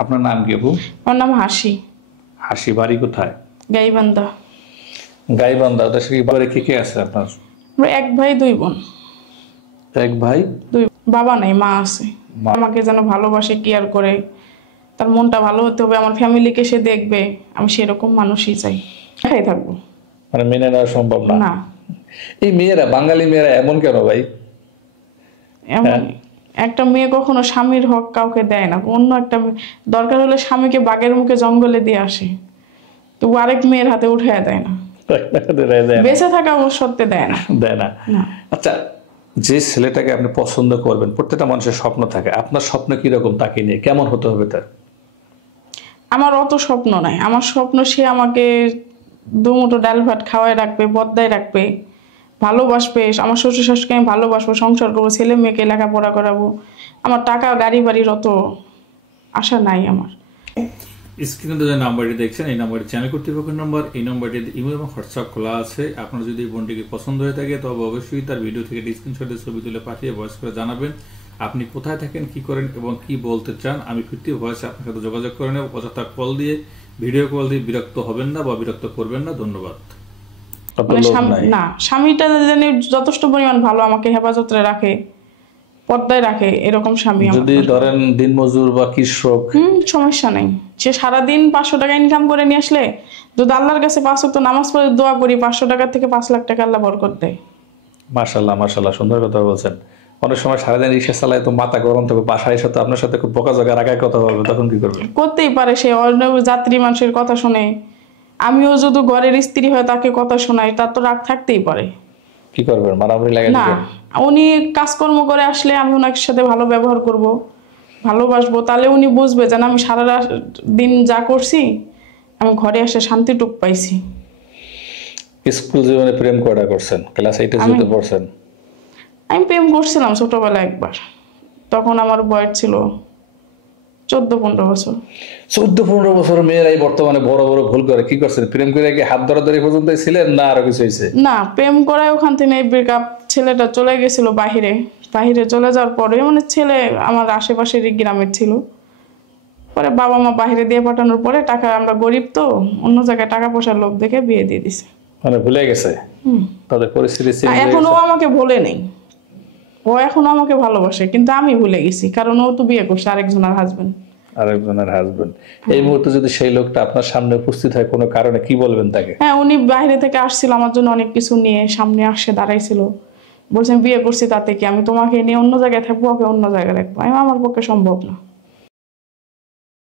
আপনার নাম কি আপু? আমার নাম হাসি। হাসি, বাড়ি কোথায়? গাইবান্ধা। গাইবান্ধা। ওদের সাথে বাড়ি কে কে আছে আপনার? আমরা এক ভাই দুই বোন। এক ভাই দুই বাবা নাই, মা আছে। মা। আমাকে যেন ভালোবাসে, কেয়ার করে, তার মনটা ভালো হতে হবে, আমার ফ্যামিলিকে সে দেখবে, আমি সেরকম মানুষই চাই। একাই থাকবো। মানে মেনে নেওয়া সম্ভব না? না। এই মেয়েরা, বাঙালি মেয়েরা এমন কেন ভাই? এমন একটা মেয়ে কখনো স্বামীর হক কাউকে দেয় না। অন্য একটা দরকার হলে স্বামীকে বাঘের মুখে জঙ্গলে দিয়ে আসে, তো আরেক মেয়ের হাতে উঠাইয়া দেয় না। বেঁচে থাকা সত্ত্বে দেয় না। দেয় না। আচ্ছা, যে ছেলেটাকে আপনি পছন্দ করবেন, প্রত্যেকটা মানুষের স্বপ্ন থাকে, আপনার স্বপ্ন কিরকম, তাকে নিয়ে কেমন হতে হবে তার? আমার অত স্বপ্ন নাই। আমার স্বপ্ন সে আমাকে দুমুঠো ডাল ভাত খাওয়ায় রাখবে, বদ্দায় রাখবে, ভালোবাসবে। আমার শ্বশুর শাশুড়িকে আমি ভালোবাসবো, সংসার করবো, ছেলে মেয়েকে লেখাপড়া করাবো। আমার টাকা গাড়ি বাড়ির অত আশা নাই আমার। স্ক্রিনে যে নাম্বারটি দেখছেন, এই নাম্বারটি চ্যানেল কর্তৃপক্ষের নাম্বার। এই নাম্বারটিতে ইমো এবং হোয়াটসঅ্যাপ খোলা আছে। আপনার যদি বোনটিকে পছন্দ হয়ে থাকে তবে অবশ্যই তার ভিডিও থেকে স্ক্রিনশটে ছবি তুলে পাঠিয়ে ভয়েস করে জানাবেন আপনি কোথায় থাকেন, কি করেন এবং কি বলতে চান। আমি ফিরতি ভয়েসে আপনার সাথে যোগাযোগ করে নেব। অযথা কল দিয়ে, ভিডিও কল দিয়ে বিরক্ত হবেন না বা বিরক্ত করবেন না। ধন্যবাদ। না, স্বামীটা জানি যথেষ্ট পরিমাণ ভালো, আমাকে হেফাজতে রাখে, পর্দায় রাখে, এরকম স্বামী। যদি ধরেন দিনমজুর বা কৃষক, সমস্যা নেই। সে সারাদিন 500 টাকা ইনকাম করে নিয়ে আসলে, যদি আল্লাহর কাছে 5 ওয়াক্ত নামাজ পড়ে দোয়া করি, 500 টাকা থেকে 5 লাখ টাকা আল্লাহ বরকত দেয়। মাশাআল্লাহ মাশাআল্লাহ, সুন্দর কথা বলছেন। অনেক সময় সারাদিন রিক্সা চালায় তো মাথা গরম থাকবে, বাসায় এসে তো আপনার সাথে খুব বকাঝকা রাগায় কথা বলবে, তখন কি করবেন? করতেই পারে, সে অন্য যাত্রী মানুষের কথা শুনে। আমিও যদি ঘরের স্ত্রী হয় তাকে কথা শোনাই, তার তো রাগ থাকতেই পারে। কি করবেন? মারামারি লাগাই না, দিবেন? উনি কাজকর্ম করে আসলে আমি ওনার সাথে ভালো ব্যবহার করব, ভালোবাসবো, তাহলে উনি বুঝবে যে আমি সারা দিন যা করছি আমি ঘরে এসে শান্তিটুক পাইছি। স্কুল জীবনে প্রেম কয়টা করছেন? ক্লাস 8 এ যেতে পড়ছেন? আমি প্রেম করছিলাম ছোটবেলায় একবার, তখন আমার বয়স ছিল 14-15 বছর। 14-15 বছর মেয়েরাই বর্তমানে বড় বড় ভুল করে। কি করছেন? প্রেম করে কি হাত ধরাধরি পর্যন্ত ছিলেন না আরো কিছু হয়েছে? না, প্রেম করায় ওখান থেকে ব্রেকআপ। ছেলেটা চলে গেছিল বাহিরে চলে যাওয়ার পরে, মানে ছেলে আমার আশেপাশের গ্রামের ছিল। পরে বাবা মা বাহিরে দিয়ে পাঠানোর পরে টাকা, আমরা গরিব তো, অন্য জায়গায় টাকা পয়সার লোভ দেখে বিয়ে দিয়ে দিছে। মানে ভুলে গেছে তাদের পরিস্থিতি। এখনো আমাকে ভুলে নেই, ও এখনো আমাকে ভালোবাসে, কিন্তু আমি ভুলে গেছি, কারণ ও তো বিয়ে করছে আরেকজনের হাজবেন্ড। এই মুহূর্তে যদি সেই লোকটা আপনার সামনে উপস্থিত হয় কোনো কারণে, কি বলবেন তাকে? হ্যাঁ, উনি বাইরে থেকে আসছিল আমার জন্য অনেক কিছু নিয়ে, সামনে আসে দাঁড়াইছিল, বলছেন বিয়ে করছি তাতে কি, আমি তোমাকে নিয়ে অন্য জায়গায় থাকবো, ওকে অন্য জায়গায় রাখবো। আমার পক্ষে সম্ভব না।